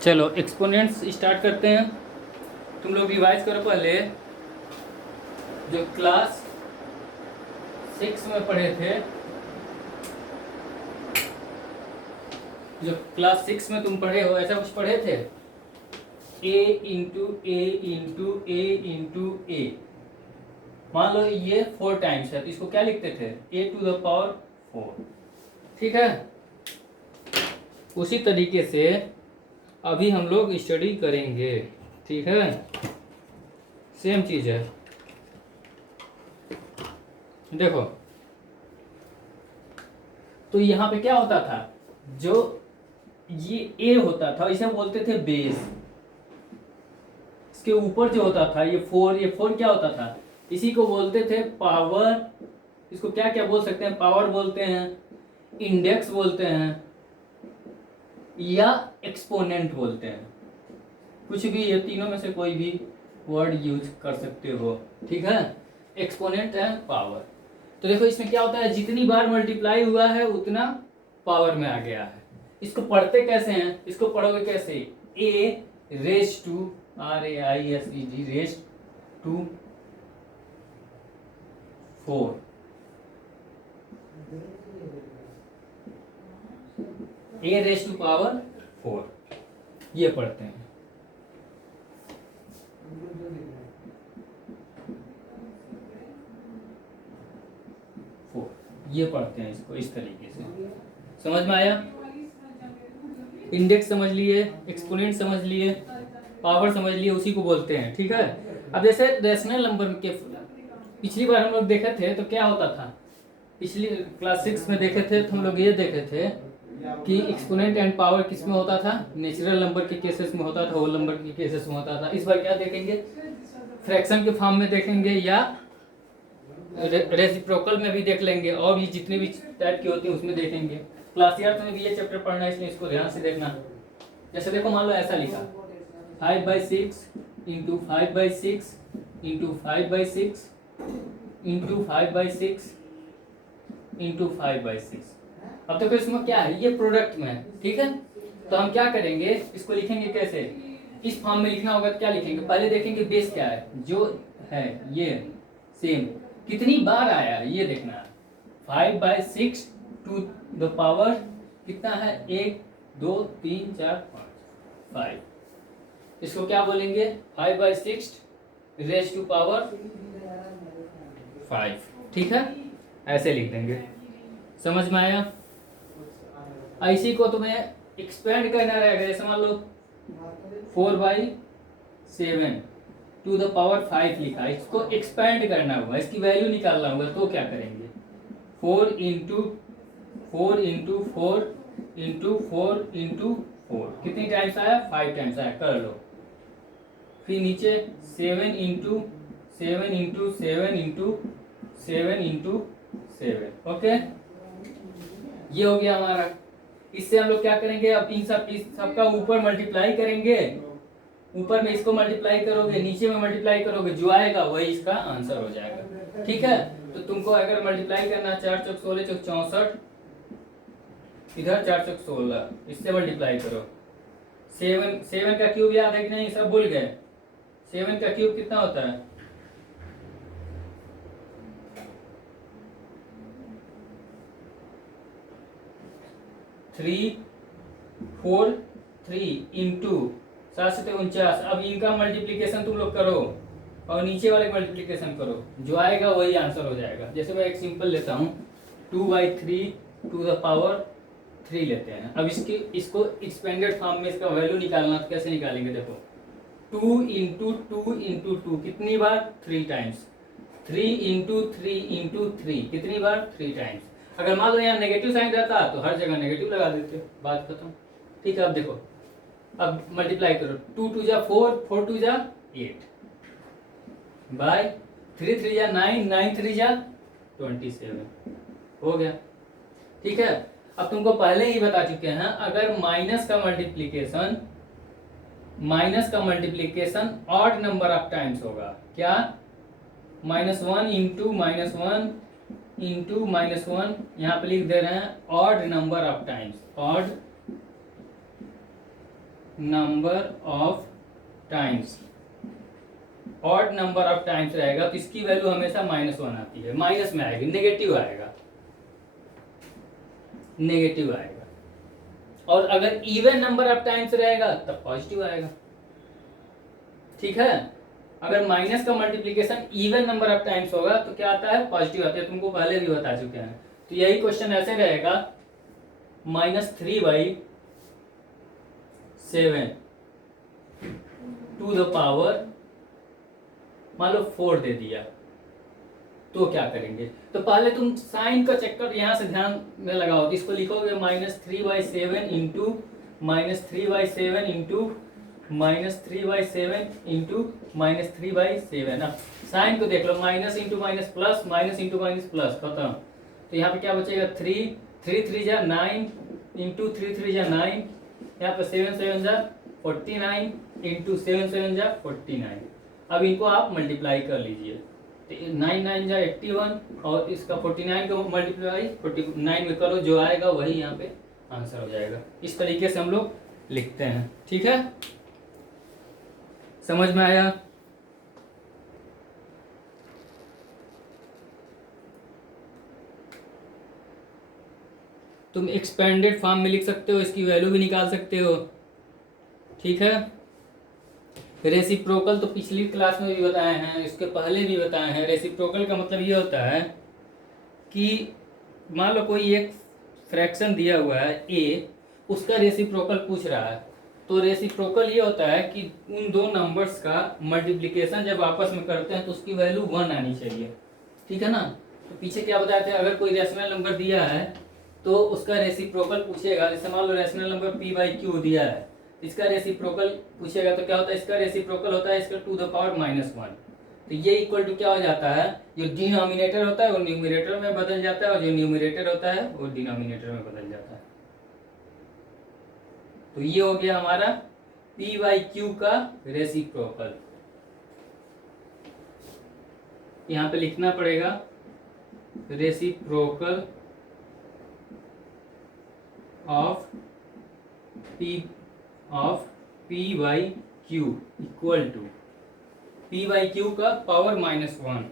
चलो exponents start करते हैं। तुम लोग रिवाइज करो पहले जो क्लास 6 में पढ़े थे। जो क्लास 6 में तुम पढ़े हो ऐसा कुछ पढ़े थे, ए इंटू ए इंटू ए इंटू ए। मान लो ये 4 टाइम्स है तो इसको क्या लिखते थे, ए टू द पावर 4। ठीक है, उसी तरीके से अभी हम लोग स्टडी करेंगे। ठीक है, सेम चीज है। देखो तो यहाँ पे क्या होता था, जो ये ए होता था इसे बोलते थे बेस। इसके ऊपर जो होता था ये 4 क्या होता था, इसी को बोलते थे पावर। इसको क्या क्या बोल सकते हैं, पावर बोलते हैं, इंडेक्स बोलते हैं, या एक्सपोनेंट बोलते हैं। कुछ भी, ये तीनों में से कोई भी वर्ड यूज कर सकते हो। ठीक है, एक्सपोनेंट एंड पावर। तो देखो इसमें क्या होता है, जितनी बार मल्टीप्लाई हुआ है उतना पावर में आ गया है। इसको पढ़ते कैसे हैं, इसको पढ़ोगे कैसे, a raise to RAISED raise to 4। A raise to power 4 ये पढ़ते हैं। ये पढ़ते हैं इसको इस तरीके से। समझ में आया? इंडेक्स समझ लिए, एक्सपोनेंट समझ लिए, पावर समझ लिए, उसी को बोलते हैं। ठीक है, अब जैसे रेशनल नंबर के पिछली बार हम लोग देखे थे तो क्या होता था, पिछली क्लास 6 में देखे थे तो हम लोग ये देखे थे कि एक्सपोनेंट एंड पावर किस में होता था, नेचुरल नंबर के केसेस में होता था, होल नंबर के केसेस में होता था। इस बार क्या देखेंगे, फ्रैक्शन के फॉर्म में देखेंगे या रेसिप्रोकल में भी देख लेंगे, और भी जितने भी टाइप की होती है उसमें देखेंगे। क्लास ईयर में भी ये चैप्टर पढ़ना है, इसलिए इसको ध्यान से देखना। जैसे देखो मान लो ऐसा लिखा 5/6 इंटू 5/6 इंटू 5/6 इंटू 5/6 इंटू 5/6। अब देखो इसमें क्या है, ये प्रोडक्ट में है। ठीक है, तो हम क्या करेंगे, इसको लिखेंगे कैसे, इस फॉर्म में लिखना होगा तो क्या लिखेंगे, पहले देखेंगे बेस क्या है, जो है ये सेम कितनी बार आया है ये देखना है। 5/6 टू द पावर कितना है, 1 2 3 4 5 5। इसको क्या बोलेंगे, 5/6 रेज टू पावर 5। ठीक है, ऐसे लिख देंगे। समझ में आया? इसी को तुम्हें एक्सपेंड करना रहेगा। जैसे मान लो 4/7 टू द पावर 5 लिखा है, इसको एक्सपेंड करना होगा, इसकी वैल्यू निकालना होगा। तो क्या करेंगे, 4 इंटू 4 इंटू 4 इंटू 4 इंटू 4 कितनी टाइम्स आया, 5 टाइम्स आया, कर लो। फिर नीचे 7 into 7 into 7 into 7 into 7। Okay, ये हो गया हमारा। इससे हम लोग क्या करेंगे, अब इन सबका ऊपर मल्टीप्लाई करेंगे। ऊपर में इसको मल्टीप्लाई करोगे, नीचे में मल्टीप्लाई करोगे, जो आएगा वही इसका आंसर हो जाएगा। ठीक है, तो तुमको अगर मल्टीप्लाई करना 4 चौक 16 चौक 64, इधर 4 चौक 16, इससे मल्टीप्लाई करो। 7 का क्यूब याद है कि नहीं, सब भूल गए? 7 का क्यूब कितना होता है, 3 4 3 इंटू 749। अब इनका मल्टीप्लीकेशन तुम लोग करो और नीचे वाले मल्टीप्लीकेशन करो, जो आएगा वही आंसर हो जाएगा। जैसे मैं एक सिंपल लेता हूँ, 2/3 टू द पावर 3 लेते हैं। अब इसको एक्सपेंडेड फॉर्म में इसका वैल्यू निकालना, तो कैसे निकालेंगे, देखो 2 इंटू 2 इंटू 2 कितनी बार, 3 टाइम्स। 3 इंटू 3 इंटू 3 कितनी बार, 3 टाइम्स। अगर मान लो यहाँ नेगेटिव साइन रहता तो हर जगह नेगेटिव लगा देते, बात खत्म। ठीक है, अब देखो, अब मल्टीप्लाई करो, 2 2 जा 4 4 2 जा 8 बाय 3 3 जा 9 9 3 जा 27। हो गया। ठीक है, अब तुमको पहले ही बता चुके हैं, अगर माइनस का multiplication odd number of times होगा, क्या, -1 इंटू -1 इंटू -1, यहाँ पे लिख दे रहे हैं odd number of times, odd number of times, odd number of times रहेगा तो इसकी वैल्यू हमेशा -1 आती है, माइनस में आएगी, नेगेटिव आएगा, नेगेटिव आएगा। और अगर इवन नंबर ऑफ टाइम्स रहेगा तब पॉजिटिव आएगा। ठीक है, अगर माइनस का multiplication even number of times होगा तो क्या आता है, पॉजिटिव आता है, तुमको पहले भी बता चुके हैं। तो यही क्वेश्चन ऐसे रहेगा, -3/7 टू द पावर, मान लो 4 दे दिया तो क्या करेंगे। तो पहले तुम साइन का चक्कर यहाँ से ध्यान में लगाओ, तो इसको लिखोगे -3/7 इंटू -3/7 इंटू -3/7 इंटू -3/7। अब साइन को देख लो, minus into minus plus, minus into minus plus, खत्म। तो यहाँ पे क्या बचेगा, 3 3 जा 9 इंटू 3 जा 9, यहाँ पे 7 7 जा 49 इंटू 7 7 जा 49। अब इनको आप मल्टीप्लाई कर लीजिए, 9 9 जा 81 और इसका 49 को मल्टीप्लाई 49 में करो, जो आएगा वही यहाँ पे आंसर हो जाएगा। इस तरीके से हम लोग लिखते हैं। ठीक है, समझ में आया। तुम एक्सपेंडेड फॉर्म में लिख सकते हो, इसकी वैल्यू भी निकाल सकते हो। ठीक है, रेसिप्रोकल तो पिछली क्लास में भी बताए हैं, इसके पहले भी बताए हैं। रेसिप्रोकल का मतलब ये होता है कि मान लो कोई एक फ्रैक्शन दिया हुआ है ए, उसका रेसिप्रोकल पूछ रहा है, तो रेसिप्रोकल ये होता है कि उन दो नंबर्स का मल्टीप्लिकेशन जब आपस में करते हैं तो उसकी वैल्यू 1 आनी चाहिए। ठीक है ना। तो पीछे क्या बताए थे, अगर कोई रेशनल नंबर दिया है तो उसका रेसिप्रोकल पूछेगा। जैसे मान लो रेशनल नंबर p/q दिया है, इसका रेसिप्रोकल पूछेगा तो क्या होता है, इसका रेसिप्रोकल होता है इसका टू द पावर -1। तो ये इक्वल टू क्या हो जाता है, जो डिनोमिनेटर होता है वो न्यूमरेटर में बदल जाता है और जो न्यूमरेटर होता है वो डिनोमिनेटर में बदल जाता है। तो ये हो गया हमारा p/q का रेसिप्रोकल। यहाँ पे लिखना पड़ेगा reciprocal of p/q equal to p/q का power -1,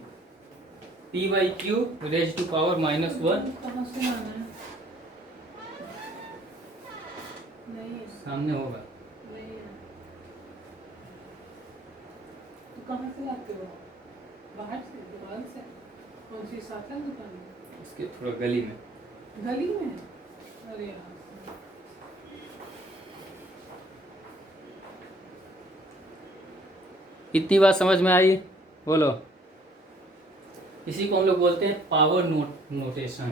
p/q raise to power -1। सामने होगा। तो कहाँ से लाते हो, बाहर से, दुकान से? कौन सी साथन दुकान में? इसके थोड़ा गली में। गली में? अरे यार, इतनी बात समझ में आई? बोलो। इसी को हम लोग बोलते हैं पावर नोटेशन।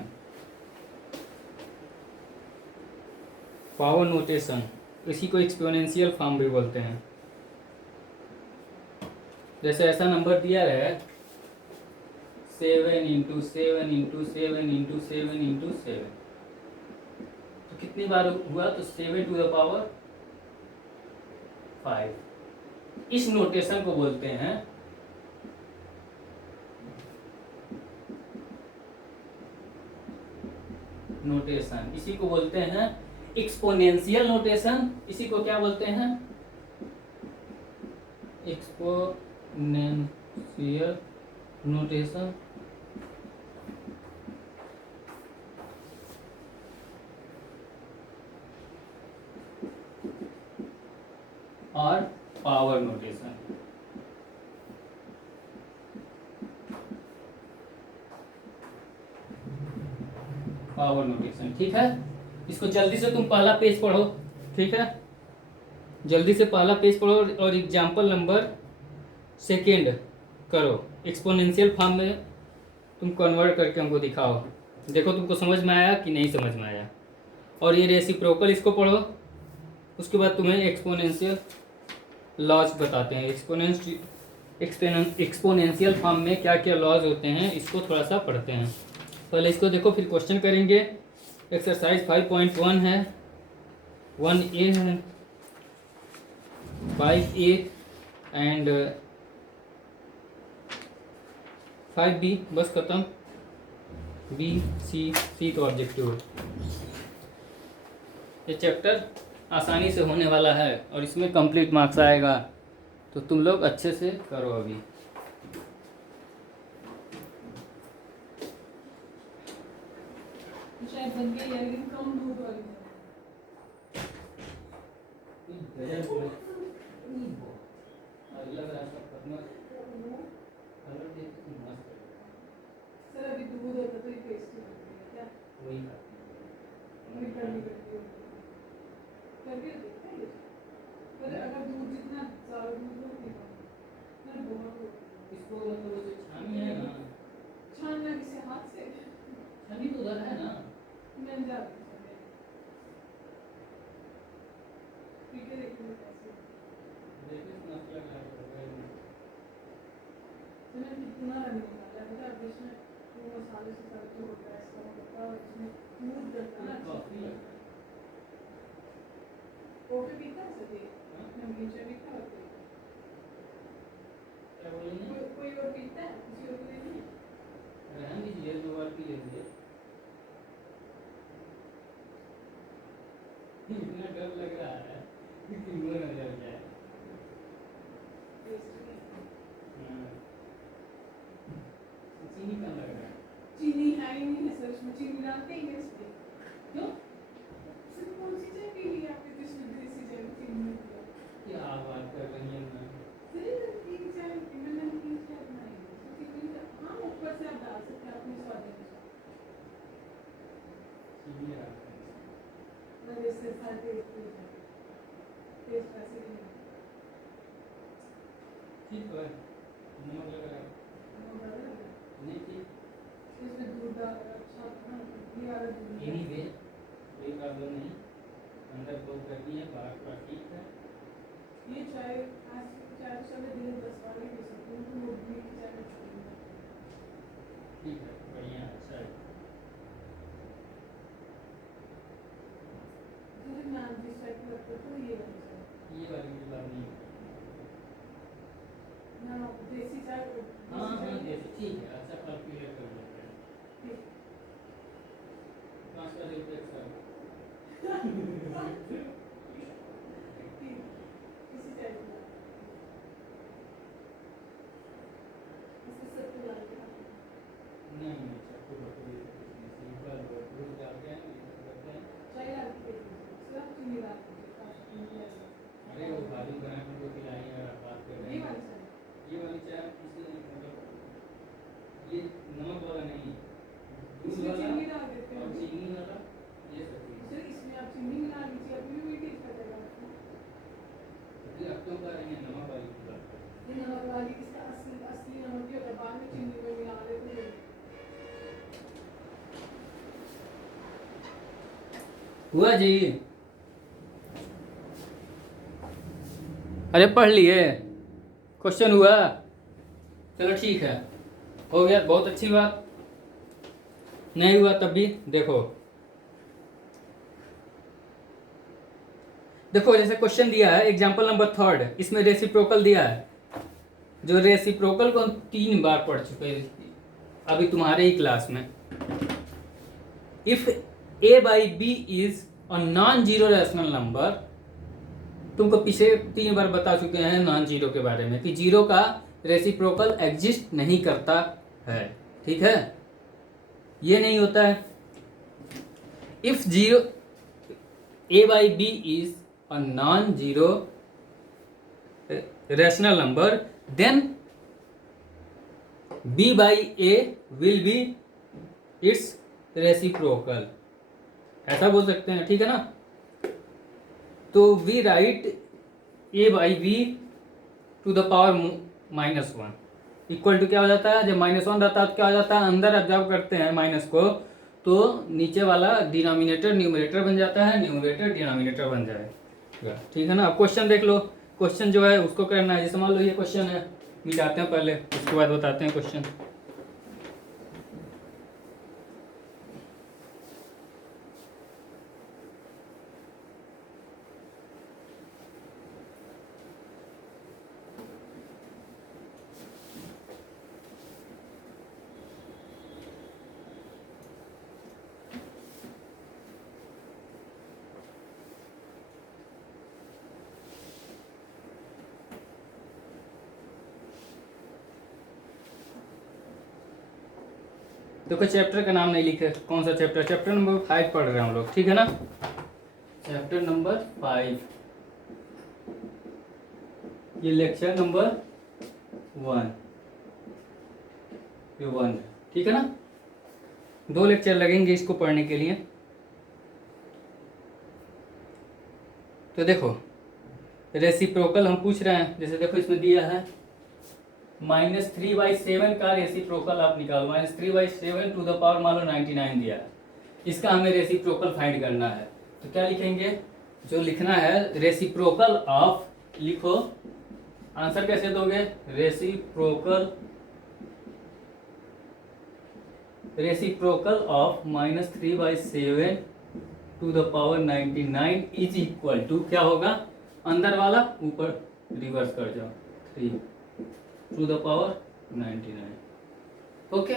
पावर नोटेशन, इसी को एक्सपोनेंशियल फॉर्म भी बोलते हैं। जैसे ऐसा नंबर दिया है 7 × 7 × 7 × 7 × 7, तो कितनी बार हुआ, तो 7 टू द पावर 5। इस नोटेशन को बोलते हैं नोटेशन, इसी को बोलते हैं एक्सपोनेंशियल नोटेशन। इसी को क्या बोलते हैं, एक्सपोनेंशियल नोटेशन। और पावर नोटेशन। पावर नोटेशन, ठीक है। इसको जल्दी से तुम पहला पेज पढ़ो, ठीक है। जल्दी से पहला पेज पढ़ो और एग्जाम्पल नंबर सेकेंड करो। एक्सपोनेंशियल फॉर्म में तुम कन्वर्ट करके हमको दिखाओ, देखो तुमको समझ में आया कि नहीं समझ में आया। और ये रेसिप्रोकल इसको पढ़ो, उसके बाद तुम्हें एक्सपोनेंशियल लॉज बताते हैं। एक्सपोनेंशियल फॉर्म में क्या क्या लॉज होते हैं इसको थोड़ा सा पढ़ते हैं। पहले इसको देखो, फिर क्वेश्चन करेंगे। एक्सरसाइज 5.1 है, 1A है, 5A एंड 5B, बस खत्म। B, C तो ऑब्जेक्टिव है। ये चैप्टर आसानी से होने वाला है और इसमें कंप्लीट मार्क्स आएगा, तो तुम लोग अच्छे से करो अभी। शायद बन गई है लेकिन कम दूध वाली है। सर अभी दूध होता तो ये टेस्टी लगती है क्या? वही अभी करनी पड़ती है करके देखते हैं। पर अगर दूध जितना ज़्यादा दूध हो नहीं पाता ना बहुत हो। इसको मतलब उसे छानी है ना, छानना किसे हाथ से? छानी तो उधर है ना, मिल जाती है। पी के देखिए कैसे। देखिए मसला क्या है। मैंने कितना रंग निकाला है पता है? अब इसमें वो मसाले से सारा जो होता है इसका होता है और इसमें दूध डलता है ना। कॉफी लगता है। कॉफी पीता है सर ये? नमकीन चाय पीता है कोई? क्या बोलेंगे? कोई और पीता है? किसी और को नहीं? रहने दीजिए, 2 बार पी लीजिए। इतना डर लग रहा है कि वो न जल जाए। चीनी कम लग रहा है। चीनी है ही नहीं है सर, इसमें चीनी डालते ही नहीं इसमें। क्यों? सर कौन सी चाय पी ली आपने जिसमें देसी चाय में चीनी नहीं दिया? क्या बात कर रही हैं मैम? सर नमकीन चाय मैंने नमकीन चाय बनाई है उसमें चीनी हाँ ऊपर से आप डाल सकते हैं अपने स्वाद अनुसार। चीनी डालते हैं। ना जैसे सारे टेस्ट हो जाए, टेस्ट वैसे ही नहीं ठीक है, नमक लग रहा है। होगा। नहीं ठीक। इसमें दूध डाल अच्छा था ना, ये वाला दूध एनीवे कोई प्रॉब्लम नहीं, अंदर बहुत गर्मी है, बाहर थोड़ा ठीक है। ये चाय आज चाय तो चले दिन 10 बार ही पी सकते हैं, तो वो भी चाय में छोड़ूंगा। ठीक है, बढ़िया, अच्छा है। मुझे नाम जिस चाय की लगता है तो ये वाली चाय। ये वाली की बात नहीं है। ना देसी चाय हाँ हाँ देसी ठीक है, अच्छा फल क्लियर कर लेते हैं। ठीक 5 का रेट सर। ठीक किसी चाय की बात इसके सब तो डाल के नहीं नहीं चक्कू बकरी सिंपल दूध डालते हैं, ये सब करते हैं। चाय डाल के सिर्फ चीनी डाल के अरे वो भाजी बना के तो खिलाई है, अगर आप बात कर रहे ये हैं। वाली चाय ये वाली चाय इसलिए मतलब ये नमक वाला नहीं, दूध इसमें वाला चीनी डाल देते और हैं। चीनी वाला, ये सब चीज़। सर इसमें आप चीनी मिला लीजिए अभी भी टेस्ट आ जाएगा आपको। फिर अब तो कह रही हैं नमक वाली की बात कर। ये नमक वाली इसका असली असली नमक ही होता है, बाद में चीनी में मिला लेते हैं। हुआ जी? अरे पढ़ लिए? क्वेश्चन हुआ? चलो ठीक है, हो गया, बहुत अच्छी बात। नहीं हुआ तब भी देखो, देखो जैसे क्वेश्चन दिया है एग्जांपल नंबर 3, इसमें रेसिप्रोकल दिया है। जो रेसिप्रोकल को हम 3 बार पढ़ चुके हैं अभी तुम्हारे ही क्लास में। If a by b is a non zero rational number, तुमको पीछे 3 बार बता चुके हैं नॉन जीरो के बारे में कि जीरो का रेसिप्रोकल एग्जिस्ट नहीं करता है, ठीक है, ये नहीं होता है। If zero a by b is a non zero rational number then b by a will be its reciprocal, ऐसा बोल सकते हैं, ठीक है ना। तो we write a by b to the power -1 equal to क्या हो जाता है, जब -1 रहता है तो क्या हो जाता है, अंदर ऑब्जर्व करते हैं माइनस को तो नीचे वाला डिनोमिनेटर न्यूमरेटर बन जाता है, न्यूमरेटर डिनोमिनेटर बन जाएगा, ठीक है ना। अब क्वेश्चन देख लो, क्वेश्चन जो है उसको करना है। जैसे मान लो ये क्वेश्चन है, मिटाते हैं पहले उसके बाद बताते हैं क्वेश्चन। देखो चैप्टर का नाम नहीं लिखे, कौन सा चैप्टर? चैप्टर नंबर 5 पढ़ रहे हैं हम लोग, ठीक है ना? चैप्टर नंबर 5, ये लेक्चर नंबर 1, ये 1, ठीक है ना? 2 लेक्चर लगेंगे इसको पढ़ने के लिए। तो देखो रेसिप्रोकल हम पूछ रहे हैं, जैसे देखो इसमें दिया है -3/7 का रेसिप्रोकल आप निकालो। -3/7 टू द पावर मान लो 99 दिया है, इसका हमें रेसिप्रोकल फाइंड करना है। तो क्या लिखेंगे? जो लिखना है रेसिप्रोकल ऑफ, लिखो आंसर कैसे दोगे? Reciprocal of -3/7 to the power 99 is equal to, क्या होगा? अंदर वाला ऊपर रिवर्स कर जाओ, 3 टू द पावर 99। ओके,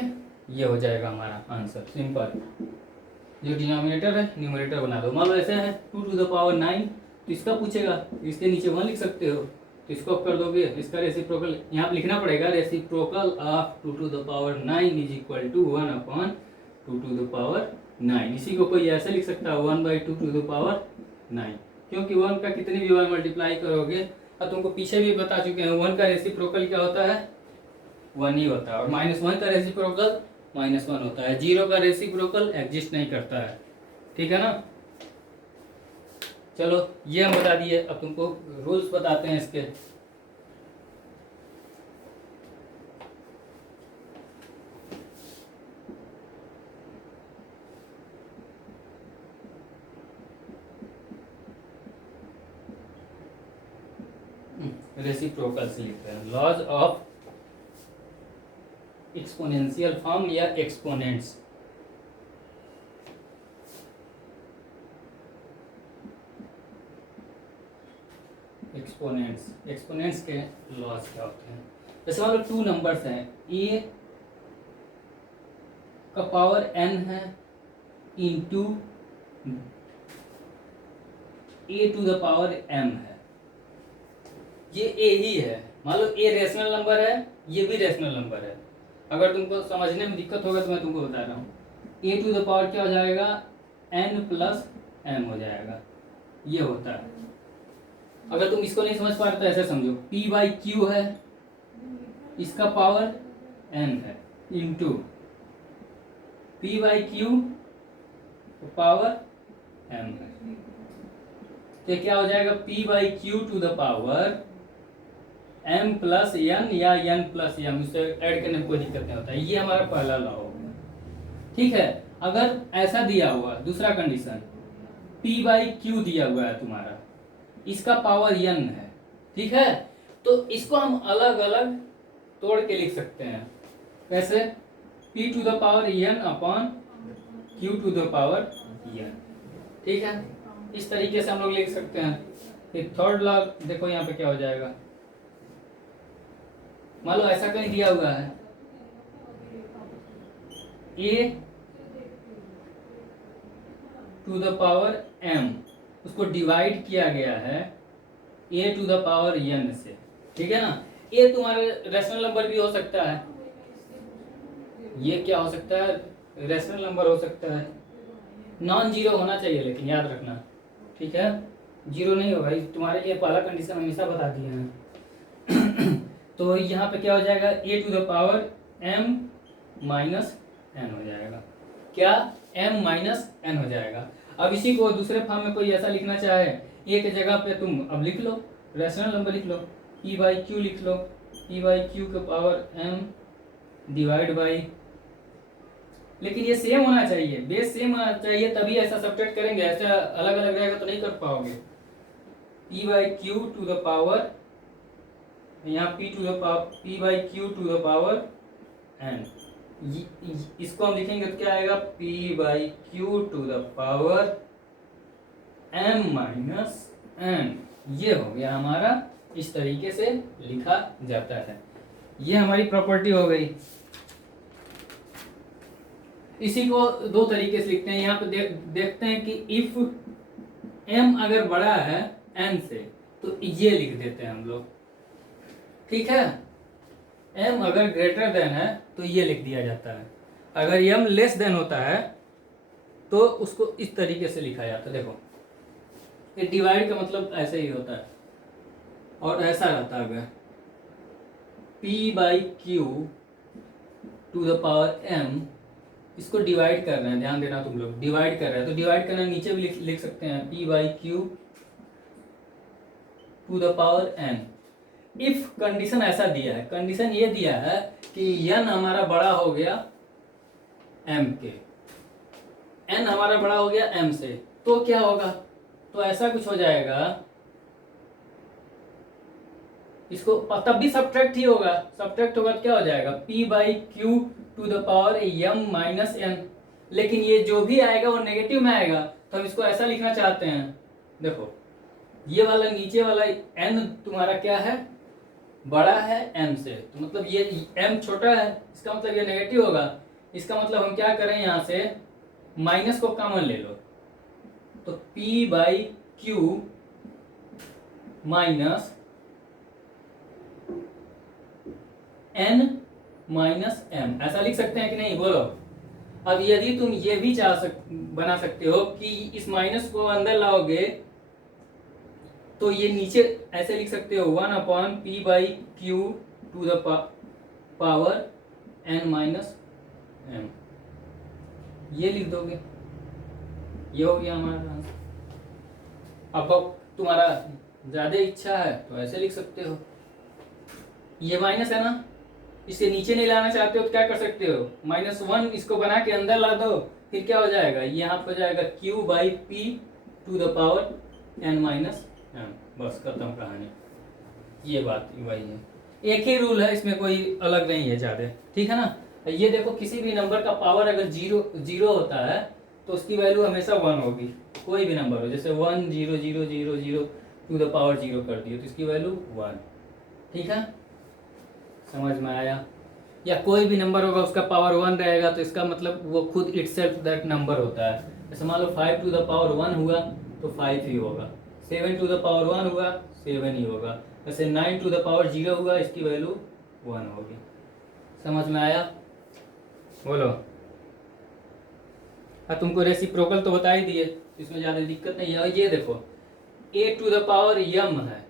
ये हो जाएगा हमारा आंसर, सिंपल। जो डिनोमिनेटर है न्यूमरेटर बना दो। मान लो ऐसे है 2 टू द पावर 9, तो इसका पूछेगा, इसके नीचे 1 लिख सकते हो, तो इसको आप कर दोगे। इसका रेसिप्रोकल यहाँ पे लिखना पड़ेगा, reciprocal of 2 to the power 9 is equal to 1/2 to the power 9। इसी को कोई ऐसे लिख सकता है 1/2 टू द पावर 9, क्योंकि 1 का कितनी भी बार मल्टीप्लाई करोगे, और तुमको पीछे भी बता चुके हैं 1 का रेसिप्रोकल क्या होता है? 1 ही होता है। और -1 का रेसिप्रोकल -1 होता है। 0 का रेसिप्रोकल एग्जिस्ट नहीं करता है, ठीक है ना? चलो ये हम बता दिए, अब तुमको रूल्स बताते हैं इसके। रेसिप्रोकल से लिखते हैं लॉज ऑफ एक्सपोनेंशियल फॉर्म या एक्सपोनेंट्स। एक्सपोनेंट्स के लॉज क्या होते हैं? जैसे मान लो 2 नंबर्स हैं, a का पावर n है into a to the power m है। ये a ही है। मान लो a रेशनल नंबर है, ये भी रेशनल नंबर है। अगर तुमको समझने में दिक्कत होगा तो मैं तुमको बता रहा हूँ। a टू द पावर क्या हो जाएगा? n प्लस m हो जाएगा, ये होता है। अगर तुम इसको नहीं समझ पा रहे तो ऐसे समझो, p/q है, इसका पावर n है, इंटू p/q पावर m है। तो क्या हो जाएगा? p/q to the power m plus n या n प्लस m, उससे ऐड करने में कोई दिक्कत नहीं होता है। ये हमारा पहला लॉ हो गया, ठीक है। अगर ऐसा दिया हुआ दूसरा कंडीशन, p/q दिया हुआ है तुम्हारा, इसका पावर n है, ठीक है, तो इसको हम अलग अलग तोड़ के लिख सकते हैं। कैसे? p to the power n upon q to the power n, ठीक है। इस तरीके से हम लोग लिख सकते हैं। फिर थर्ड लॉ देखो यहाँ पे क्या हो जाएगा। मान लो ऐसा कहीं दिया हुआ है, a to the power m, उसको डिवाइड किया गया है a to the power n से, ठीक है ना। a तुम्हारे रेशनल नंबर भी हो सकता है, ये क्या हो सकता है? रेशनल नंबर हो सकता है। नॉन जीरो होना चाहिए लेकिन याद रखना, ठीक है। जीरो नहीं होगा, तुम्हारे लिए पहला कंडीशन हमेशा बता दिए हैं। तो यहाँ पे क्या हो जाएगा? a to the power m minus n हो जाएगा। क्या? m माइनस n हो जाएगा। अब इसी को दूसरे फॉर्म में कोई ऐसा लिखना चाहे, a के जगह पे तुम अब लिख लो रेशनल नंबर, लिख लो p/q, लिख लो p/q के पावर m डिवाइड बाई, लेकिन ये सेम होना चाहिए, बेस सेम होना चाहिए, तभी ऐसा सब्ट्रैक्ट करेंगे। ऐसा अलग अलग रहेगा तो नहीं कर पाओगे। p/q टू द पावर, यहाँ p/q to the power n, इसको हम लिखेंगे तो क्या आएगा? p/q to the power m minus n, ये हो गया हमारा। इस तरीके से लिखा जाता है। ये हमारी प्रॉपर्टी हो गई। इसी को 2 तरीके से लिखते हैं। यहाँ पे देखते हैं कि इफ m अगर बड़ा है n से तो ये लिख देते हैं हम लोग, ठीक है। m अगर ग्रेटर देन है तो ये लिख दिया जाता है। अगर m लेस देन होता है तो उसको इस तरीके से लिखा जाता है। देखो ये डिवाइड का मतलब ऐसे ही होता है और ऐसा रहता है। अगर p by q to the power m, इसको डिवाइड कर रहे हैं, ध्यान देना तुम लोग, डिवाइड कर रहे हैं तो डिवाइड करना नीचे भी लिख सकते हैं, p by q to the power n। If condition ऐसा दिया है, कंडीशन ये दिया है कि n हमारा बड़ा हो गया m के, n हमारा बड़ा हो गया m से, तो क्या होगा, तो ऐसा कुछ हो जाएगा, इसको तब भी सब्ट्रैक्ट ही होगा, सब्ट्रैक्ट होगा तो क्या हो जाएगा, p by q to the power m minus n। लेकिन ये जो भी आएगा वो नेगेटिव में आएगा, तो हम इसको ऐसा लिखना चाहते हैं, देखो ये वाला नीचे वाला n तुम्हारा क्या है, बड़ा है m से, तो मतलब ये m छोटा है, इसका मतलब ये नेगेटिव होगा। इसका मतलब हम क्या करें, यहाँ से माइनस को कॉमन ले लो, तो p by Q minus n minus m, ऐसा लिख सकते हैं कि नहीं, बोलो। अब यदि तुम ये भी बना सकते हो कि इस माइनस को अंदर लाओगे तो ये नीचे ऐसे लिख सकते हो, 1/p by q to the power n minus m, ये लिख दोगे, ये हो गया हमारा आंसर। अब तुम्हारा ज्यादा इच्छा है तो ऐसे लिख सकते हो, ये माइनस है ना, इसे नीचे नहीं लाना चाहते हो तो क्या कर सकते हो, -1 इसको बना के अंदर ला दो, फिर क्या हो जाएगा, ये यहाँ पे हो जाएगा q by p to the power n minus m, बस खत्म कहानी। ये बात वही है, एक ही रूल है, इसमें कोई अलग नहीं है ज़्यादा, ठीक है ना। ये देखो किसी भी नंबर का पावर अगर जीरो होता है तो उसकी वैल्यू हमेशा 1 होगी, कोई भी नंबर हो, जैसे 1 0 0 0 0 टू द पावर 0 कर दिए तो इसकी वैल्यू 1, ठीक है, समझ में आया। या कोई भी नंबर होगा उसका पावर 1 रहेगा तो इसका मतलब वो खुद इटसेल्फ दैट नंबर होता है, जैसे मान लो 5 टू द पावर 1 हुआ तो 5 ही होगा, 7 टू द पावर 1 हुआ 7 ही होगा, वैसे 9 टू द पावर 0 हुआ इसकी वैल्यू 1 होगी। समझ में आया, बोलो। हाँ तुमको रेसिप्रोकल तो बता ही दिए, इसमें ज़्यादा दिक्कत नहीं है। ये देखो a to the power m है,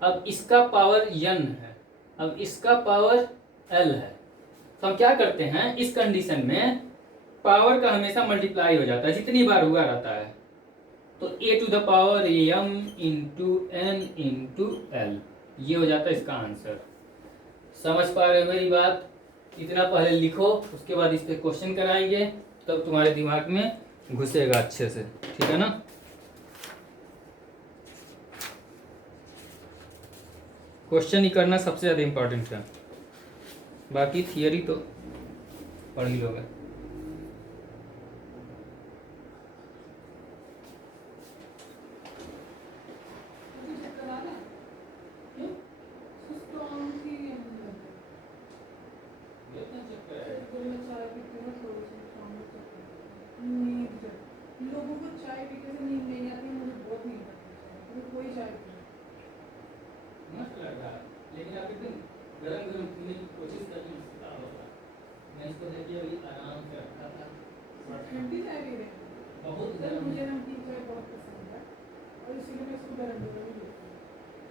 अब इसका पावर n है, अब इसका पावर l है, तो हम क्या करते हैं इस कंडीशन में, पावर का हमेशा मल्टीप्लाई हो जाता है, जितनी बार हुआ रहता है, तो a to the power m into n into l, ये हो जाता है इसका आंसर। समझ पा रहे हो मेरी बात, इतना पहले लिखो, उसके बाद इस पे क्वेश्चन कराएंगे, तब तुम्हारे दिमाग में घुसेगा अच्छे से, ठीक है ना। क्वेश्चन ही करना सबसे ज़्यादा इम्पोर्टेंट है, बाकी थियरी तो पढ़ ही लोगे। लोगों को चाय पीने से नींद नहीं आती, मुझे बहुत नींद आती है, मुझे कोई चाय मस्त लग रहा है, लेकिन आप एकदम गरम गरम पीने की कोशिश करिए, इसका होगा। मैं इसको देखिए अभी आराम से रखा था, ठंडी चाय पी रहे हैं, बहुत सर गर्म मुझे नमकीन चाय बहुत पसंद है और इसीलिए मैं इसको गरम गरम ही लेती हूँ।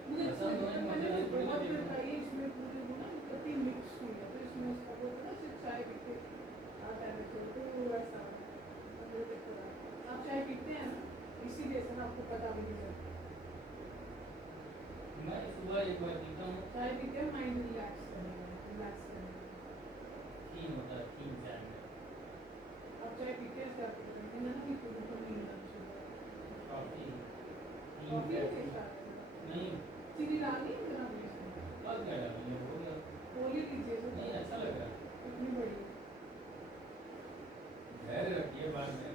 मुझे पसंद होने मैंने मुझे थोड़ी ना बहुत देखना। बताई, इसमें पूरी वो ना पत्ती मिक्स हुई है, तो इसमें उसका वो ना सिर्फ चाय पी के आता है, तो वैसा आप चाय पीते हैं ना, इसीलिए सर आपको पता भी नहीं चलता। मैं सुबह एक बार पीता हूँ, चाय पीते हैं माइंड रिलैक्स करने में, रिलैक्स करने में। 3 होता है, 3 चाय में आप चाय पीते हैं क्या पीते हैं, ना कि पूरी तो नहीं होना चाहिए। कॉफी, कॉफी तीन टेस्ट आता है, नहीं, चीनी डालनी है जरा इसमें, और क्या डालेंगे, हो गया, होली लीजिए तो नहीं अच्छा लग रहा है, इतनी बड़ी धैर्य रखिए बाद में।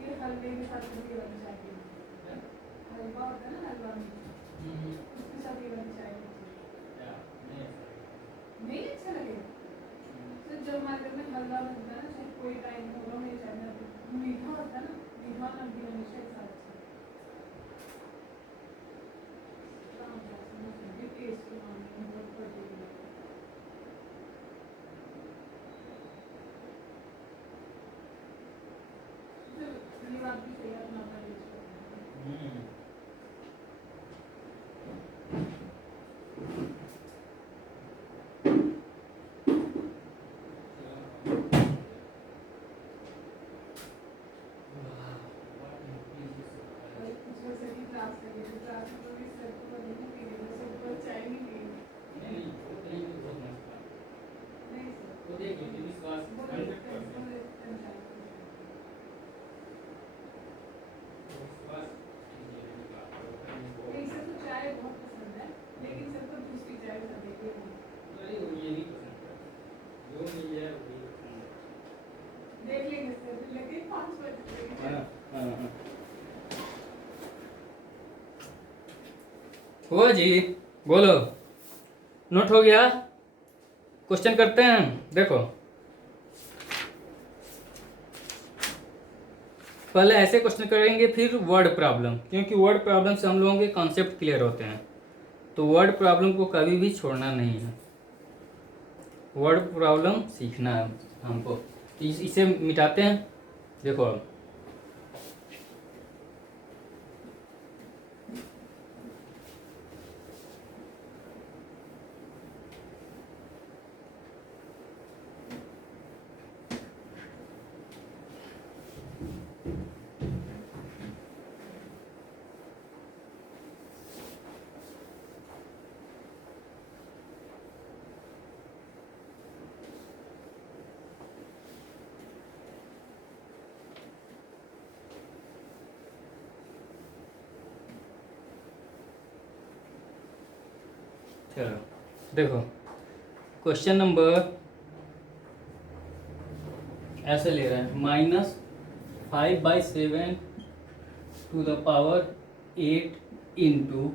ये हलवे के साथ भी वाली चाय पीनी, हलवा होता है ना, हलवा में उसके साथ ये वाली चाय पीनी। नहीं अच्छा लगेगा सर, जब हमारे घर में हलवा बनता है ना, चाहे कोई टाइम होगा, मेरे चाय में मीठा होता है ना, मीठा नमकीन हमेशा एक साथ अच्छा बात भी सही है, अपना अपना यूज करते हैं। और कुछ लोग सभी क्लास में गए, क्लास में तो भी सर को नहीं पी रहे, सर को चाय नहीं पी रहे। नहीं सर, बोले नहीं सर को चाय बहुत पसंद है, लेकिन सर को दूसरी चाय पसंद है, देख लेंगे सर, लेकिन 5 बजे हुआ जी, बोलो। नोट हो गया? क्वेश्चन करते हैं। देखो, पहले ऐसे क्वेश्चन करेंगे, फिर वर्ड प्रॉब्लम, क्योंकि वर्ड प्रॉब्लम से हम लोगों के कॉन्सेप्ट क्लियर होते हैं। तो वर्ड प्रॉब्लम को कभी भी छोड़ना नहीं है, वर्ड प्रॉब्लम सीखना है हमको। इसे मिटाते हैं। देखो अब चलो देखो, क्वेश्चन नंबर ऐसे ले रहे हैं, -5/7 to the power 8 into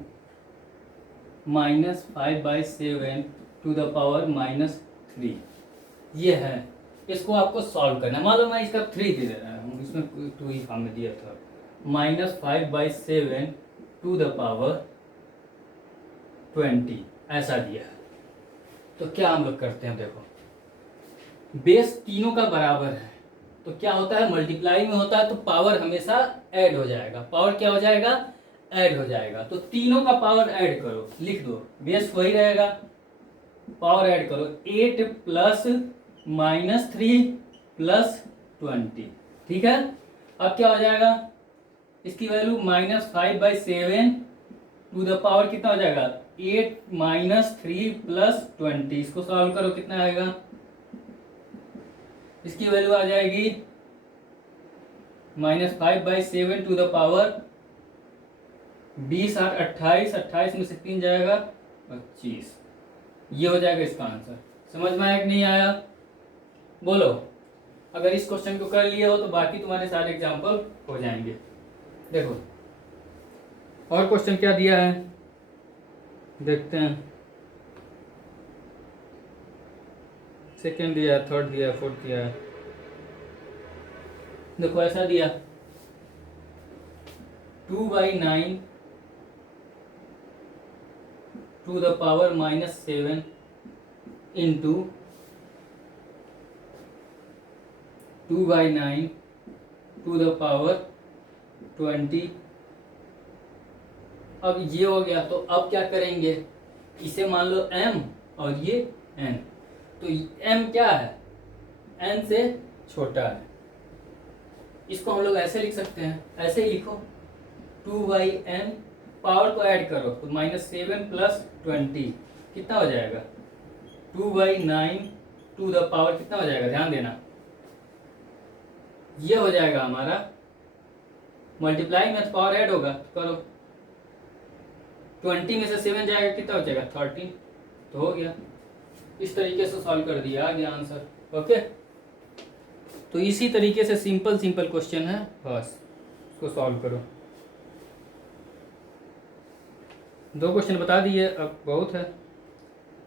-5/7 to the power -3। ये है, इसको आपको सॉल्व करना है। मालूम है इसका 3 दे रहा हूँ, इसमें 2 ही फॉर्म में दिया था। -5/7 टू द पावर 20 ऐसा दिया है। तो क्या हम लोग करते हैं, देखो बेस तीनों का बराबर है, तो क्या होता है, मल्टीप्लाई में होता है तो पावर हमेशा ऐड हो जाएगा। पावर क्या हो जाएगा, ऐड हो जाएगा। तो तीनों का पावर ऐड करो, लिख दो, बेस वही रहेगा, पावर ऐड करो, 8 प्लस -3 प्लस 20। ठीक है, अब क्या हो जाएगा, इसकी वैल्यू -5/7 टू द पावर कितना हो जाएगा, 8 -3 प्लस 20। इसको सॉल्व करो, कितना आएगा, इसकी वैल्यू आ जाएगी -5/7 टू द पावर 20 8 28, 28 में से 3 जाएगा 25। ये हो जाएगा इसका आंसर। समझ में आया कि नहीं आया, बोलो। अगर इस क्वेश्चन को कर लिए हो तो बाकी तुम्हारे सारे एग्जाम्पल हो जाएंगे। देखो और क्वेश्चन क्या दिया है, देखते हैं। सेकेंड दिया, थर्ड दिया, फोर्थ दिया। देखो ऐसा दिया, 2/9 to the power -7 into 2/9 to the power 20। अब ये हो गया, तो अब क्या करेंगे, इसे मान लो m और ये n। तो m क्या है, n से छोटा है। इसको हम लोग ऐसे लिख सकते हैं, ऐसे ही लिखो, 2/n, पावर को ऐड करो तो -7 प्लस 20 कितना हो जाएगा, 2/9 टू द पावर कितना हो जाएगा, ध्यान देना, ये हो जाएगा हमारा, मल्टीप्लाई में पावर ऐड होगा तो करो, 20 में से 7 जाएगा, कितना हो जाएगा 13। तो हो गया, इस तरीके से सॉल्व कर दिया, आ गया आंसर। ओके, तो इसी तरीके से सिंपल क्वेश्चन है, बस इसको सॉल्व करो। 2 क्वेश्चन बता दिए, अब बहुत है,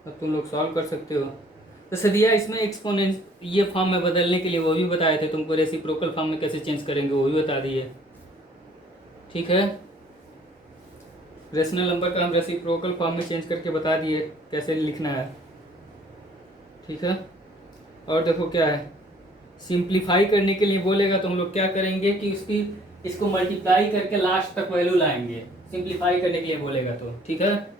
अब तुम लोग सॉल्व कर सकते हो। जैसे दिया इसमें एक्सपोनेंट, ये फॉर्म में बदलने के लिए वो भी बताए थे तुमको, रेसिप्रोकल फॉर्म में कैसे चेंज करेंगे वो भी बता दिए। ठीक है, रेशनल नंबर का हम रेसिप्रोकल फॉर्म में चेंज करके बता दिए कैसे लिखना है। ठीक है, और देखो क्या है, सिंप्लीफाई करने के लिए बोलेगा तो हम लोग क्या करेंगे कि उसकी इसको मल्टीप्लाई करके लास्ट तक वैल्यू लाएंगे, सिंप्लीफाई करने के लिए बोलेगा तो, ठीक है।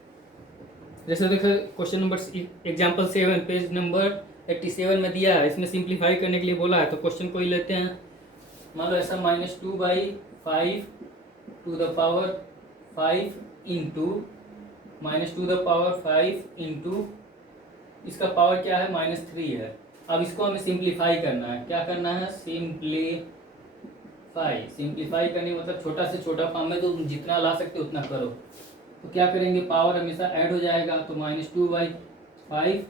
जैसे देखो question number example 7 page number 87 में दिया है, इसमें सिंप्लीफाई करने के लिए बोला है, तो क्वेश्चन को ही लेते हैं। मान लो ऐसा -2/5 to the power 5 into -2 into इसका पावर क्या है -3 है। अब इसको हमें सिंप्लीफाई करना है, क्या करना है, सिंप्लीफाई करने मतलब छोटा से छोटा फॉर्म में, तो जितना ला सकते उतना करो। तो क्या करेंगे, पावर हमेशा ऐड हो जाएगा, तो -2/5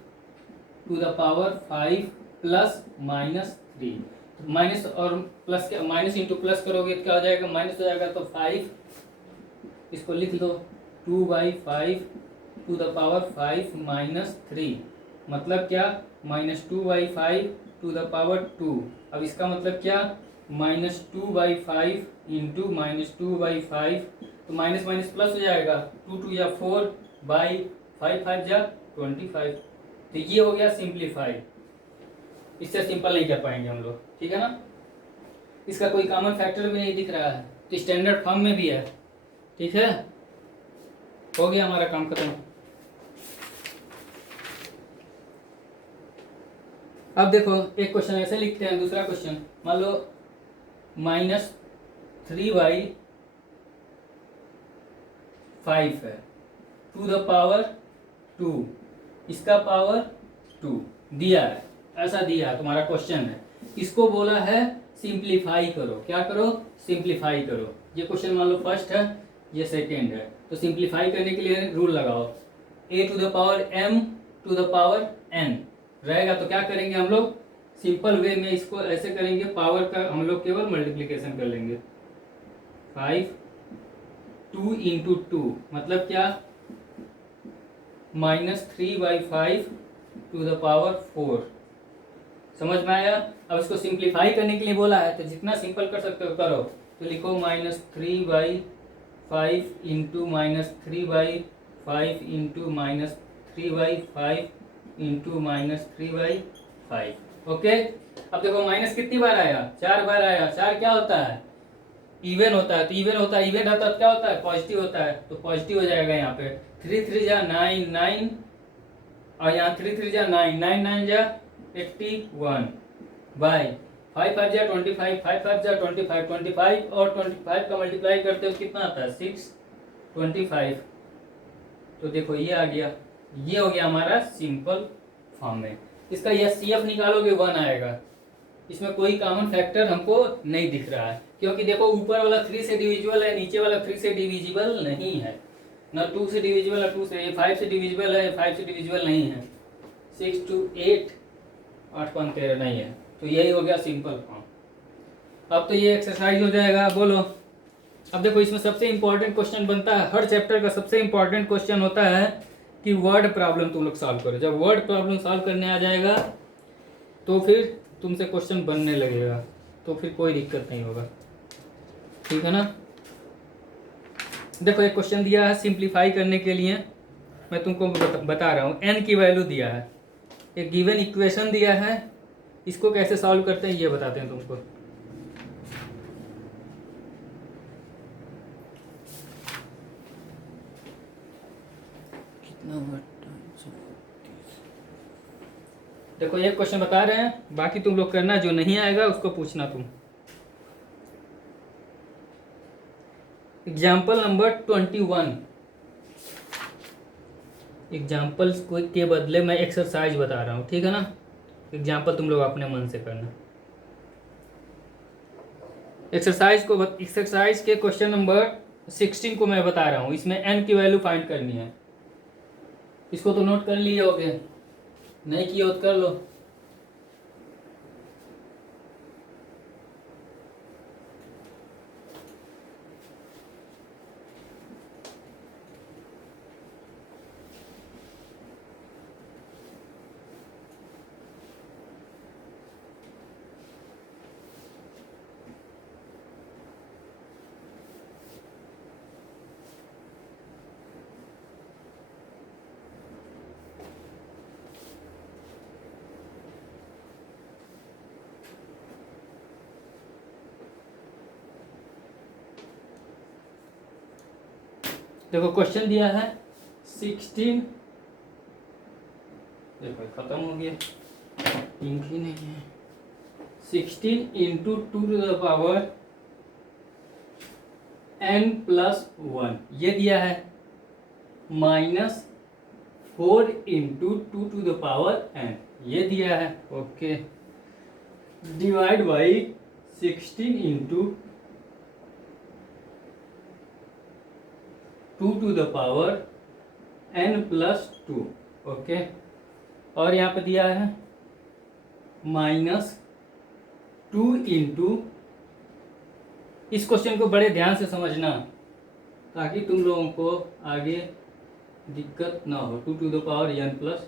to the power 5 plus -3, minus और प्लस के माइनस इंटू प्लस करोगे तो क्या हो जाएगा, माइनस हो जाएगा, तो 5 इसको लिख दो 2/5 टू द पावर 5 -3, मतलब क्या, -2/5 टू द पावर 2। अब इसका मतलब क्या, -2/5 इंटू -2/5, तो माइनस माइनस प्लस हो जाएगा, 2 या 4/5 5 जा 25। तो ये हो गया सिंप्लीफाई, इससे सिंपल नहीं कर पाएंगे हम लोग, ठीक है ना। इसका कोई कॉमन फैक्टर भी नहीं दिख रहा है, तो स्टैंडर्ड फॉर्म में भी है, ठीक है। हो गया हमारा काम खत्म। अब देखो एक क्वेश्चन ऐसे लिखते हैं, दूसरा क्वेश्चन मान लो -3/5 है टू द पावर 2, इसका पावर 2 दिया है, ऐसा दिया है, तुम्हारा क्वेश्चन है। इसको बोला है सिंप्लीफाई करो, क्या करो, सिंप्लीफाई करो। ये क्वेश्चन मान लो फर्स्ट है, ये सेकेंड है, तो सिंप्लीफाई करने के लिए रूल लगाओ, a⁴m to the power n रहेगा, तो क्या करेंगे हम लोग, सिंपल वे में इसको ऐसे करेंगे, पावर का हम लोग केवल मल्टीप्लिकेशन कर लेंगे, 5 2 इंटू 2 मतलब क्या, -3/5 टू द पावर 4। समझ में आया। अब इसको सिंप्लीफाई करने के लिए बोला है, तो जितना सिंपल कर सकते हो करो, तो लिखो -3/5 इंटू -3/5 इंटू -3/5 इंटू -3/5। ओके। अब देखो माइनस कितनी बार आया, 4 बार आया। 4 क्या होता है, इवन होता है, तो इवन होता है, इवन रहता है तो क्या होता है, पॉजिटिव होता है, तो पॉजिटिव हो जाएगा यहाँ पे। 3 3 जा 9 9, और यहाँ 3 3 जा 9 9 9 जा 81 बाय 5 5 जा 25 5 5 जा 25 25 और 25 का मल्टीप्लाई करते हो कितना आता है, 625। तो देखो ये आ गया, ये हो गया हमारा सिंपल फॉर्म में। इसका एचसीएफ निकालोगे 1 आएगा, इसमें कोई कॉमन फैक्टर हमको नहीं दिख रहा है, क्योंकि देखो ऊपर वाला 3 से डिविजिबल है, नीचे वाला 3 से डिविजिबल नहीं है, ना 2 से डिविजिबल है, 2 से 5 से डिविजिबल है, 5 से डिविजिबल नहीं है, 6 2 8 8 5 13 नहीं है, तो यही हो गया सिंपल फॉर्म। अब तो ये एक्सरसाइज हो जाएगा, बोलो। अब देखो इसमें सबसे इंपॉर्टेंट क्वेश्चन बनता है, हर चैप्टर का सबसे इंपॉर्टेंट क्वेश्चन होता है कि वर्ड प्रॉब्लम तुम लोग सॉल्व करो। जब वर्ड प्रॉब्लम सॉल्व करने आ जाएगा तो फिर तुमसे क्वेश्चन बनने लगेगा, तो फिर कोई दिक्कत नहीं होगा, ठीक है ना। देखो एक क्वेश्चन दिया है सिंप्लीफाई करने के लिए, मैं तुमको बता रहा हूँ। n की वैल्यू दिया है, एक गिवन इक्वेशन दिया है, इसको कैसे सॉल्व करते हैं ये बताते हैं तुमको। देखो एक क्वेश्चन बता रहे हैं, बाकी तुम लोग करना, जो नहीं आएगा उसको पूछना तुम। एग्जाम्पल नंबर 21, एग्जाम्पल के बदले मैं एक्सरसाइज बता रहा हूँ, ठीक है ना। एग्जाम्पल तुम लोग अपने मन से करना। एक्सरसाइज के क्वेश्चन नंबर 16 को मैं बता रहा हूँ, इसमें n की वैल्यू फाइंड करनी है। इसको तो नोट कर लिए होगे, नहीं किए हो तो कर लो। देखो क्वेश्चन दिया है 16, देखो खत्म हो गया, इंक ही नहीं है। 16 इंटू 2 n प्लस 1 ये दिया है, माइनस 4 इंटू 2 n ये दिया है। Okay, divide by 16 into 2 n plus 2। Okay, और यहाँ पे दिया है माइनस 2 इंटू, इस क्वेश्चन को बड़े ध्यान से समझना ताकि तुम लोगों को आगे दिक्कत ना हो। 2 n प्लस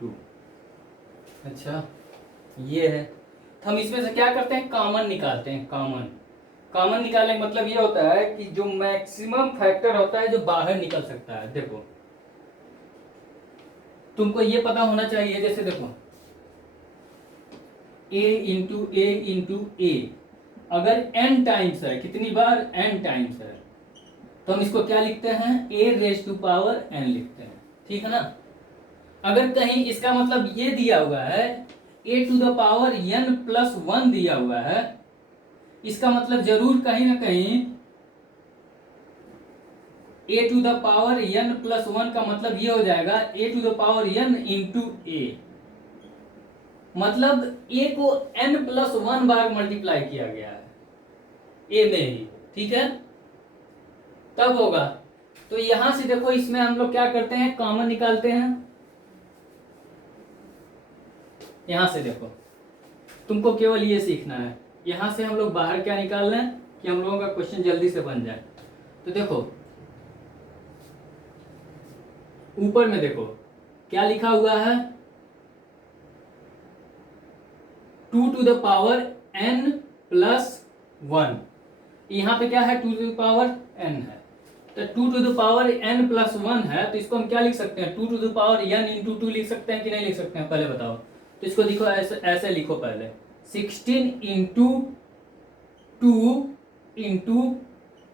2। अच्छा, ये है। हम इसमें से क्या करते हैं, कॉमन निकालते हैं। कॉमन निकालने का मतलब ये होता है कि जो मैक्सिमम फैक्टर होता है जो बाहर निकल सकता है। देखो तुमको ये पता होना चाहिए, जैसे देखो a इंटू ए अगर n टाइम्स है, कितनी बार, n टाइम्स है, तो हम इसको क्या लिखते हैं, a raise to power n लिखते हैं। ठीक है ना। अगर कहीं इसका मतलब ये दिया हुआ है a to the power n plus 1 दिया हुआ है, इसका मतलब जरूर कहीं ना कहीं a to the power n plus 1 का मतलब ये हो जाएगा a to the power n into a, मतलब a को n प्लस 1 बार मल्टीप्लाई किया गया है a में ही। ठीक है, तब होगा। तो यहां से देखो, इसमें हम लोग क्या करते हैं, कॉमन निकालते हैं। यहां से देखो, तुमको केवल ये सीखना है, यहां से हम लोग बाहर क्या निकाल रहे हैं कि हम लोगों का क्वेश्चन जल्दी से बन जाए। तो देखो ऊपर में देखो क्या लिखा हुआ है, 2 to the power n plus 1। यहाँ पे क्या है, 2 टू द पावर n है, तो 2 to the power n plus 1 है, तो इसको हम क्या लिख सकते हैं, 2 to the power n into 2 लिख सकते हैं कि नहीं लिख सकते हैं, पहले बताओ। तो इसको लिखो ऐसे लिखो पहले, 16 into 2 into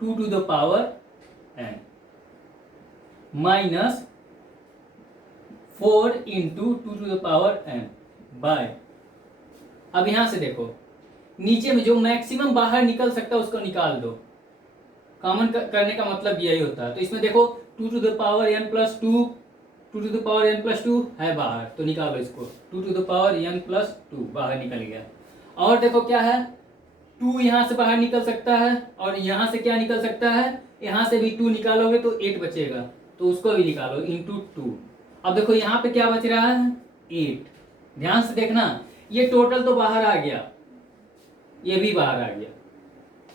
2 to the power n minus 4 into 2 to the power n by. अब यहां से देखो नीचे में जो मैक्सिमम बाहर निकल सकता है उसको निकाल दो। कॉमन करने का मतलब यही होता है। तो इसमें देखो 2 to the power n plus 2, 2 to the power n plus 2 है बाहर, तो निकालो इसको, 2 to the power n plus 2 बाहर निकल गया। और देखो क्या है, 2 यहाँ से बाहर निकल सकता है और यहाँ से क्या निकल सकता है, यहाँ से भी 2 निकालोगे तो 8 बचेगा, तो उसको भी निकालो इंटू 2। अब देखो यहाँ पे क्या बच रहा है, 8। ध्यान से देखना, ये टोटल तो बाहर आ गया, ये भी बाहर आ गया,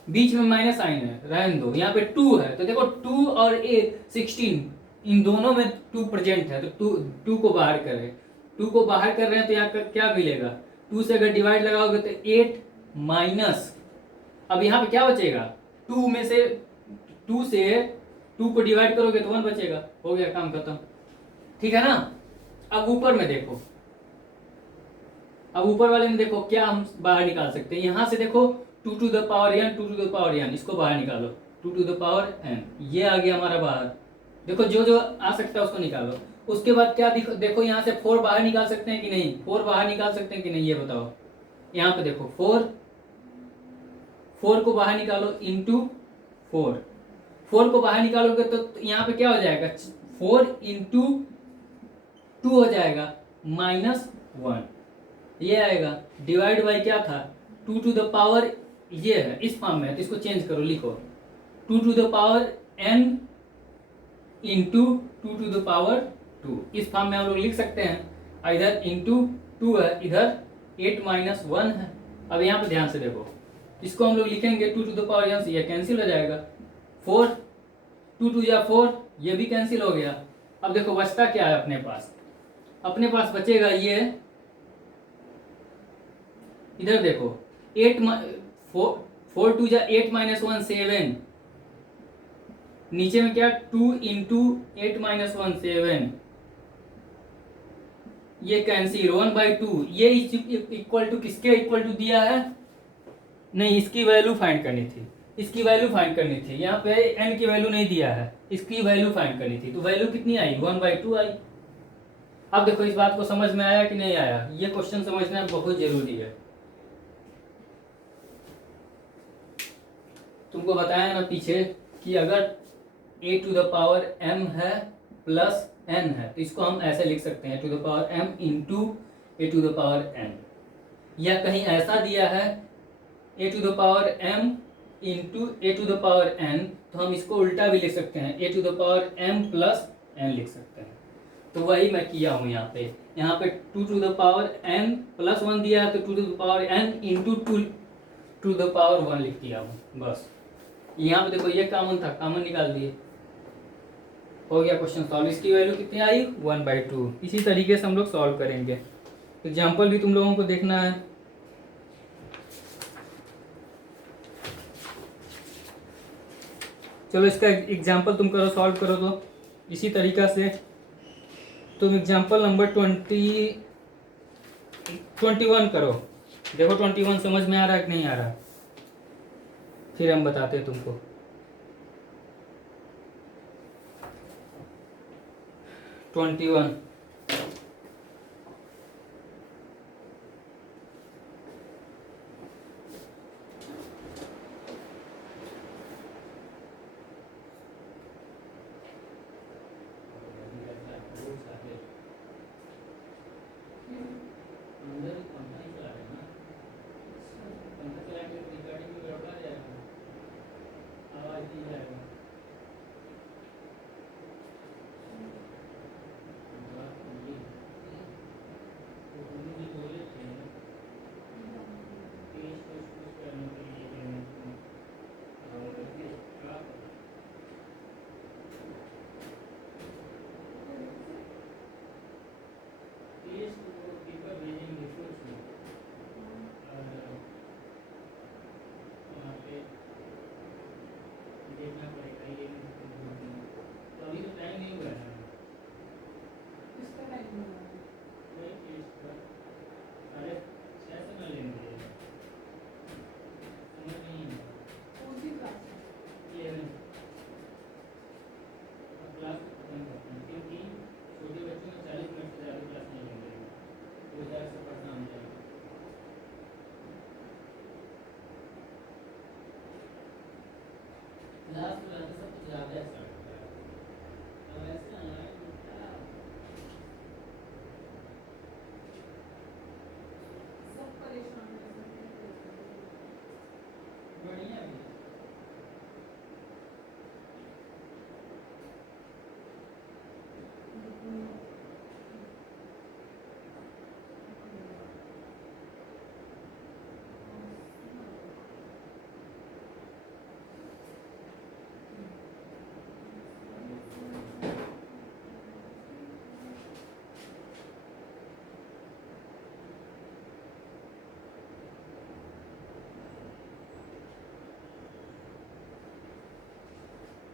बीच में माइनस साइन है, रहने दो। यहाँ पे 2 है, तो देखो 2 और 16 इन दोनों में 2 प्रेजेंट है, तो 2 को बाहर कर रहे हैं, 2 को बाहर कर रहे हैं, तो यहाँ क्या मिलेगा, 2 से अगर डिवाइड लगाओगे तो 8 माइनस, अब यहाँ पे क्या बचेगा, 2 में से 2 से 2 को डिवाइड करोगे तो 1 बचेगा, हो गया काम खत्म। ठीक है ना। अब ऊपर में देखो, अब ऊपर वाले में देखो क्या हम बाहर निकाल सकते हैं, यहां से देखो 2 to the power n, 2 to the power n, इसको बाहर निकालो, 2 टू द पावर n, ये आ गया हमारा बाहर। देखो जो जो आ सकता है उसको निकालो। उसके बाद क्या देखो यहाँ से 4 बाहर निकाल सकते हैं कि नहीं, 4 बाहर निकाल सकते हैं कि नहीं, ये बताओ। यहाँ पे देखो 4 को बाहर निकालो इंटू 4 को बाहर निकालोगे तो यहाँ पे क्या हो जाएगा, 4 इंटू 2 हो जाएगा माइनस 1, ये आएगा। डिवाइड बाई क्या था, 2 टू द पावर, ये है इस फॉर्म में, तो इसको चेंज करो, लिखो 2 to the power n into 2 to the power 2, इस फॉर्म में हम लोग लिख सकते हैं। इधर इंटू 2 है, इधर 8 माइनस 1 है। अब यहाँ पे ध्यान से देखो, इसको हम लोग लिखेंगे 2 टू द पावर n से, ये कैंसिल हो जाएगा, 4 2 टू या 4, ये भी कैंसिल हो गया। अब देखो बचता क्या है अपने पास, अपने पास बचेगा ये, इधर देखो 4 टू जा 8 माइनस 1 7, नीचे में क्या 2 इंटू 8 माइनस 1 7, ये कैंसिल 1/2, ये इक्वल टू किसके इक्वल टू दिया है, नहीं इसकी वैल्यू फाइंड करनी थी, इसकी वैल्यू फाइंड करनी थी। यहाँ पे n की वैल्यू नहीं दिया है, इसकी वैल्यू फाइंड करनी थी। तो वैल्यू कितनी आई, 1/2 आई। अब देखो इस बात को समझ में आया कि नहीं आया, ये क्वेश्चन समझना बहुत जरूरी है। तुमको बताया ना पीछे कि अगर a⁻m है प्लस n है तो इसको हम ऐसे लिख सकते हैं a⁻m इंटू a⁻n, या कहीं ऐसा दिया है a⁻m इंटू a⁻n तो हम इसको उल्टा भी लिख सकते हैं, a⁻m प्लस n लिख सकते हैं। तो वही मैं किया हूँ यहाँ पे 2n प्लस 1 दिया है तो 2n इंटू 2 लिख दिया हूँ बस। यहाँ पे देखो ये कॉमन था, कॉमन निकाल दिए, हो गया क्वेश्चन सॉल्व। इसकी वैल्यू कितनी आई, 1/2। इसी तरीके से हम लोग सॉल्व करेंगे। एग्जाम्पल भी तुम लोगों को देखना है। चलो इसका एग्जाम्पल तुम करो, सॉल्व करो। तो इसी तरीका से तुम एग्जाम्पल नंबर 21 करो। देखो 21 समझ में आ रहा है कि नहीं आ रहा, फिर हम बताते हैं तुमको। 21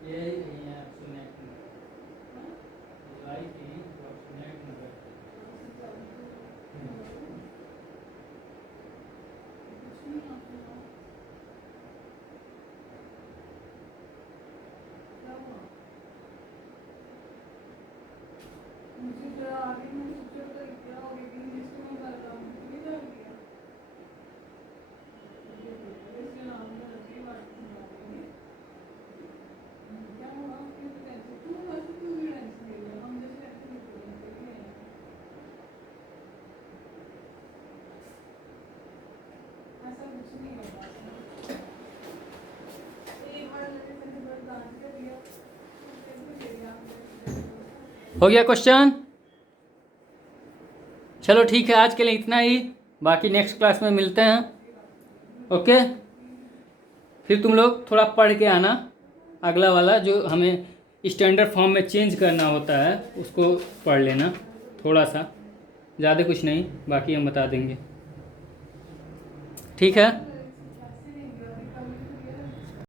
ये नहीं है एब्सोल्यूट नंबर, y की एब्सोल्यूट नंबर। मुझे तो आगे में सोचा था क्या हो गया, लेकिन जिसको मैं कर रहा हूँ मुझे क्या हो गया, इसलिए नाम का रखी बात नहीं क्या हुआ, क्यों टेंशन, तू वैसे क्यों भी टेंशन ले रहा, हम जैसे ऐसे नहीं बोलते हैं, ऐसा कुछ नहीं होगा। एक बार मैंने तेरे को डांस कर दिया, कैसे दे दिया हो गया क्वेश्चन। चलो ठीक है, आज के लिए इतना ही, बाकी नेक्स्ट क्लास में मिलते हैं। ओके, फिर तुम लोग थोड़ा पढ़ के आना, अगला वाला जो हमें स्टैंडर्ड फॉर्म में चेंज करना होता है उसको पढ़ लेना थोड़ा सा, ज़्यादा कुछ नहीं, बाकी हम बता देंगे। ठीक है।